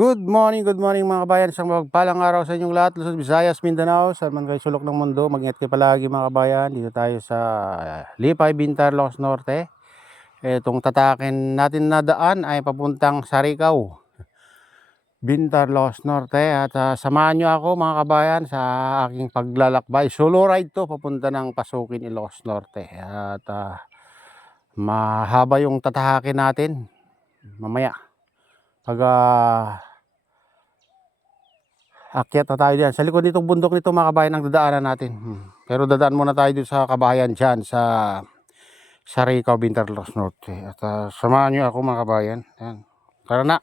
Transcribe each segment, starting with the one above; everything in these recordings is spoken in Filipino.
Good morning mga kabayan. Isang mapagpalang araw sa inyong lahat. Luzon, Visayas, Mindanao, saan man kayo sulok ng mundo. Mag-ingat kayo palagi mga kabayan. Dito tayo sa Lipay, Bintar, Ilocos Norte. Itong tatakin natin na daan ay papuntang Sarikaw, Bintar, Ilocos Norte. At samahan nyo ako mga kabayan sa aking paglalakbay. Solo ride to papunta ng Pasukin, Ilocos Norte. At mahaba yung tatahakin natin mamaya. Pag akyat na tayo diyan. Sa likod nitong bundok nito mga kabayan ang dadaanan natin. Pero dadaan muna tayo dito sa kabayan dyan sa Sarikaw, Bintar, Ilocos Norte. At samahan nyo ako mga kabayan. Yan. Tara na.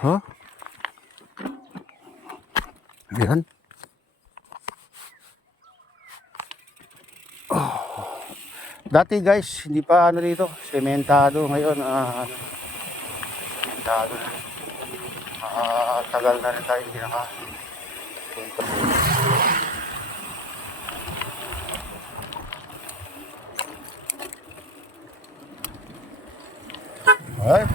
Huh? Yan. Dati guys, hindi pa ano dito, sementado. Ngayon, sementado na. Tagal na rin tayo hindi nakapunta. Ay.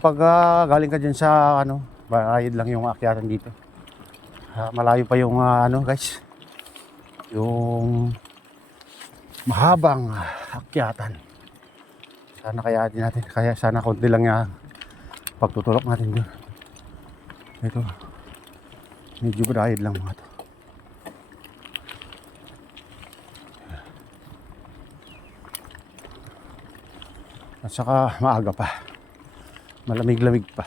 Pag galing ka dyan sa bayad lang yung akyatan dito. Malayo pa yung guys, yung mahabang akyatan. Sana kaya din natin, kaya sana konti lang yung pagtutulok natin doon. Ito, medyo bayad lang mga to. At saka maaga pa, malamig-lamig pa.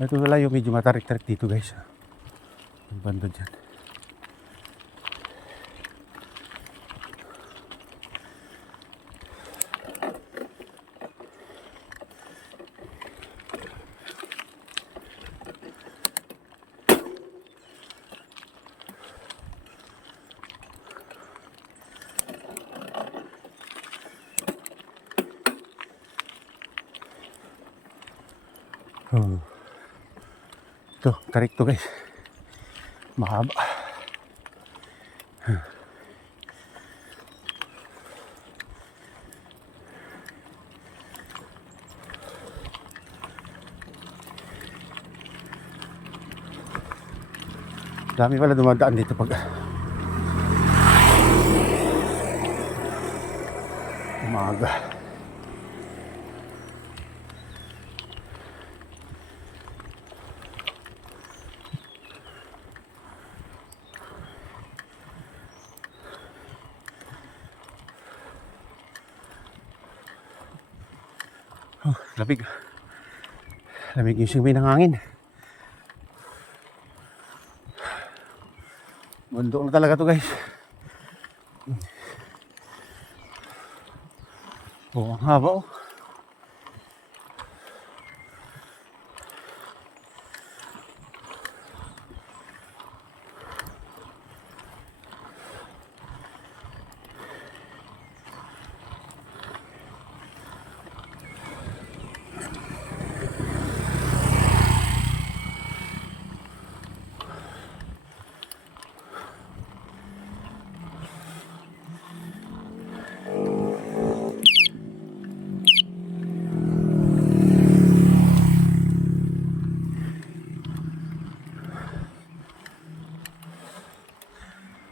Ito wala yung medyo matarik-tarik dito guys. Yung banda dyan. Ito, tarik to guys. Mahaba. Dami pala dumadaan dito pag umaga. Lamig. Lamig yung simoy ng hangin. Bundok na talaga to guys. Oh, ang haba oh.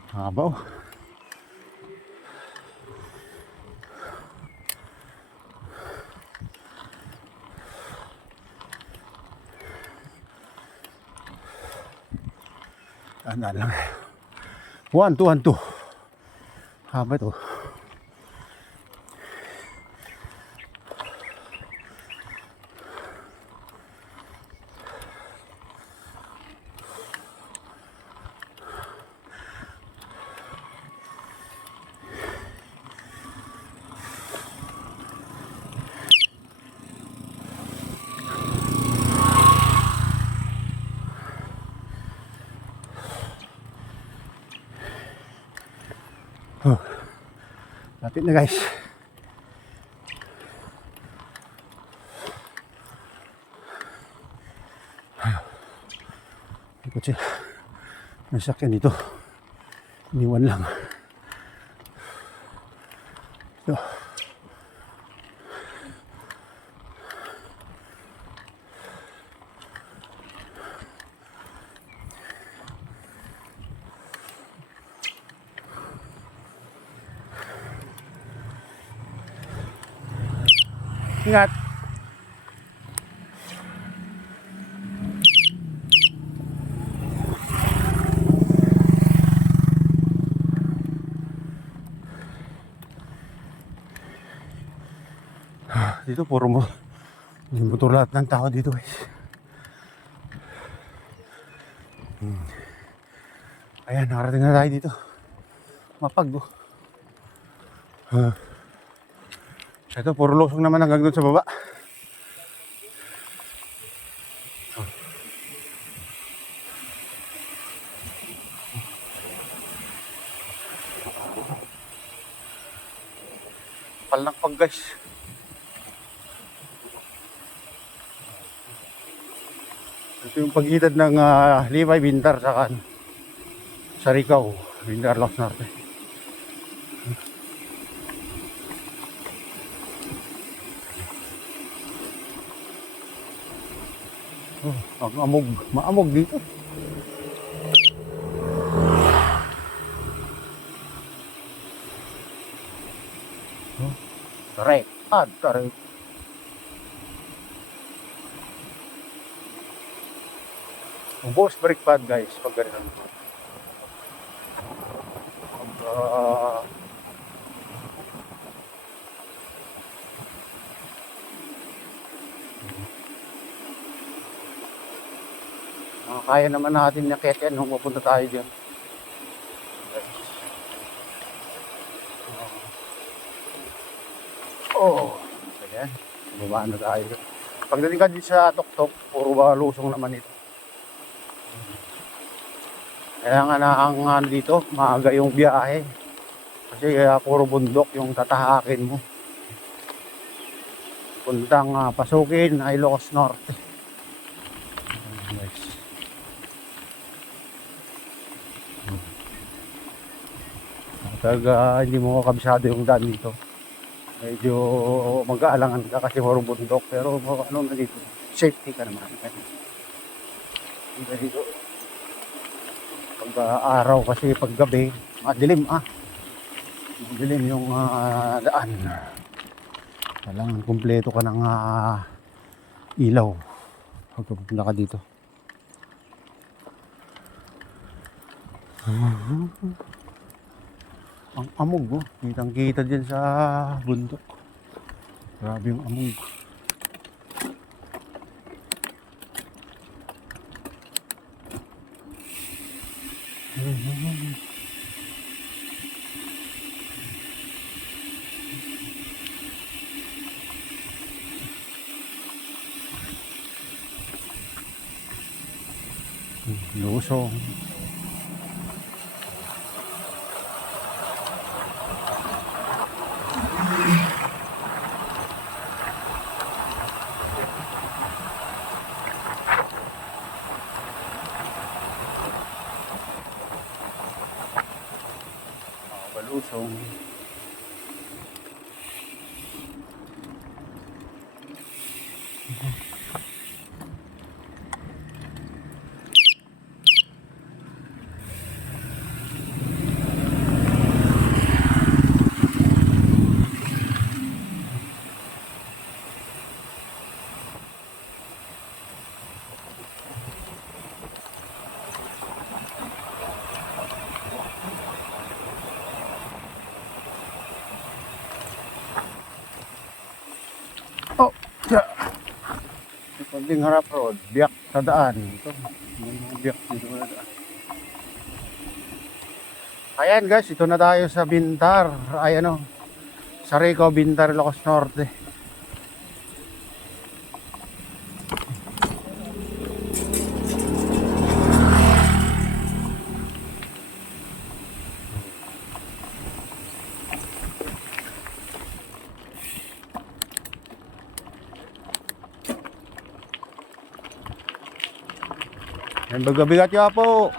Haba oh. Ano lang. 1, 2, 1, 2. Haba ito. Lapit na guys. Ikot siya. May sakyan dito. Iniwan lang. So. Ingat. Dito puro mo motor lahat ng tao dito guys. Ayan, nakarating na tayo dito. Mapag oh. Ito puro lusong naman hanggang doon sa baba. Palakpag guys. Ito yung pagitan ng Lipay Bintar sa Sarikaw, Bintar Los Norte. Oh, ang amog, maamog dito. Oh, tarik, tarik. Ubos brake pad guys, pag ganun. Kaya naman natin nakit yan nung mapunta tayo dyan. Oh, ayan. Bumaan na tayo. Pagdating ka dito sa Tuktok, puro ba lusong naman ito. Kaya nga na ang dito, maaga yung biyahe. Kasi puro bundok yung tatahakin mo. Puntang pasukin ay Ilocos Norte. Nice. Kapag hindi mo kabisado yung daan dito, medyo mag-aalangan ka kasi puro bundok. Pero ano na dito, safety ka naman. Dito. Pag araw kasi pag gabi, madilim madilim yung daan. Kailangan kumpleto ka ng ilaw pag pupunta ka dito. Ang amog kitang kita dyan sa bundok. Grabe yung amog. Lusong. Balusong. Oh, yeah. Pagding harap road, biyak sa daan. Ito, biyak dito na daan. Ayan guys, ito na tayo sa Bintar. Ay Sarikaw, Bintar, Ilocos Norte. Yan bigat ya po.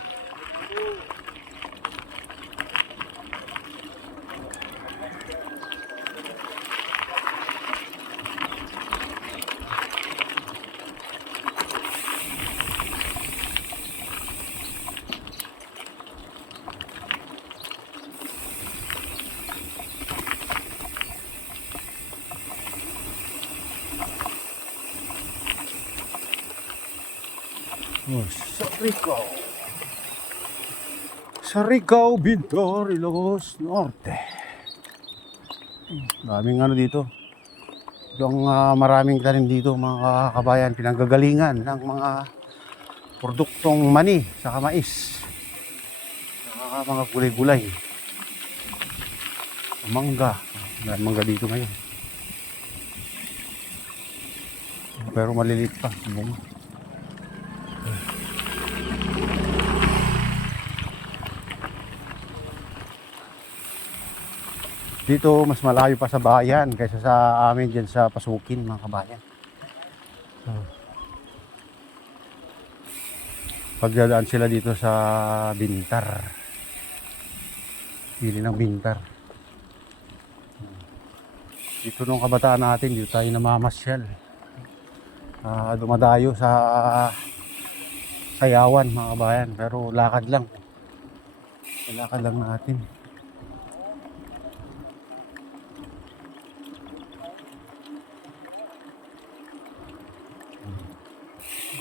Oh, Surigao, Bintor, Ilocos Norte. Daming ano dito. Yung maraming tanim dito mga kabayan, pinanggagalingan ng mga produktong mani saka mais. Saka mga gulay-gulay. Mangga. May mangga dito ngayon. Pero maliliit pa. Bunga. Dito mas malayo pa sa bayan kaysa sa amin dyan sa Pasukin mga kabayan. Pagdadaan sila dito sa Bintar. Pili ng Bintar. Dito nung kabataan natin, dito tayo namamasyal. Dumadayo sa sayawan mga kabayan. Pero lakad lang. Lakad lang natin.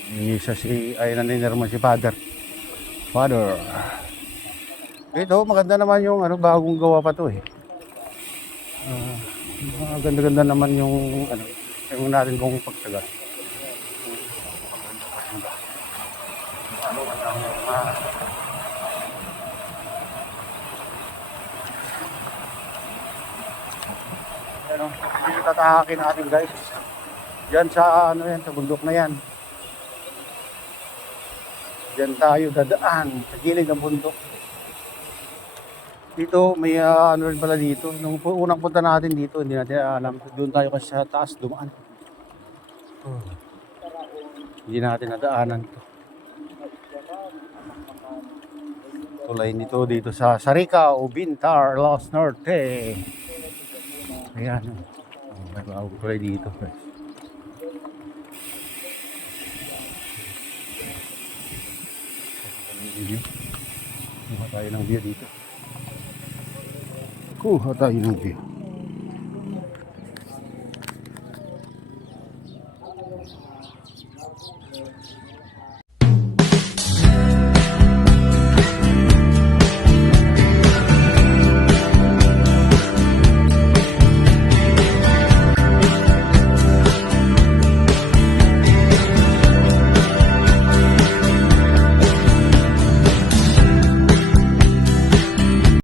Isa ay naninirman si Father. Ito maganda naman yung ano, bagong gawa pa to eh. Ganda-ganda naman yung ano, yung natin kung pagsagat. Ano, hindi tatahakin natin guys. Diyan sa ano yan, sa bundok na yan. Diyan tayo dadaan sa gilid ng bundok. Dito may ano rin pala dito. Nung unang punta natin dito, hindi natin alam. Doon tayo kasi sa taas dumaan. Hindi natin nadaanan to. Tulay nito dito sa Surigao, Bintar, Ilocos Norte. Ayan. May bagong tulay dito. Kuha tayo ng view dito. Kuha tayo ng view.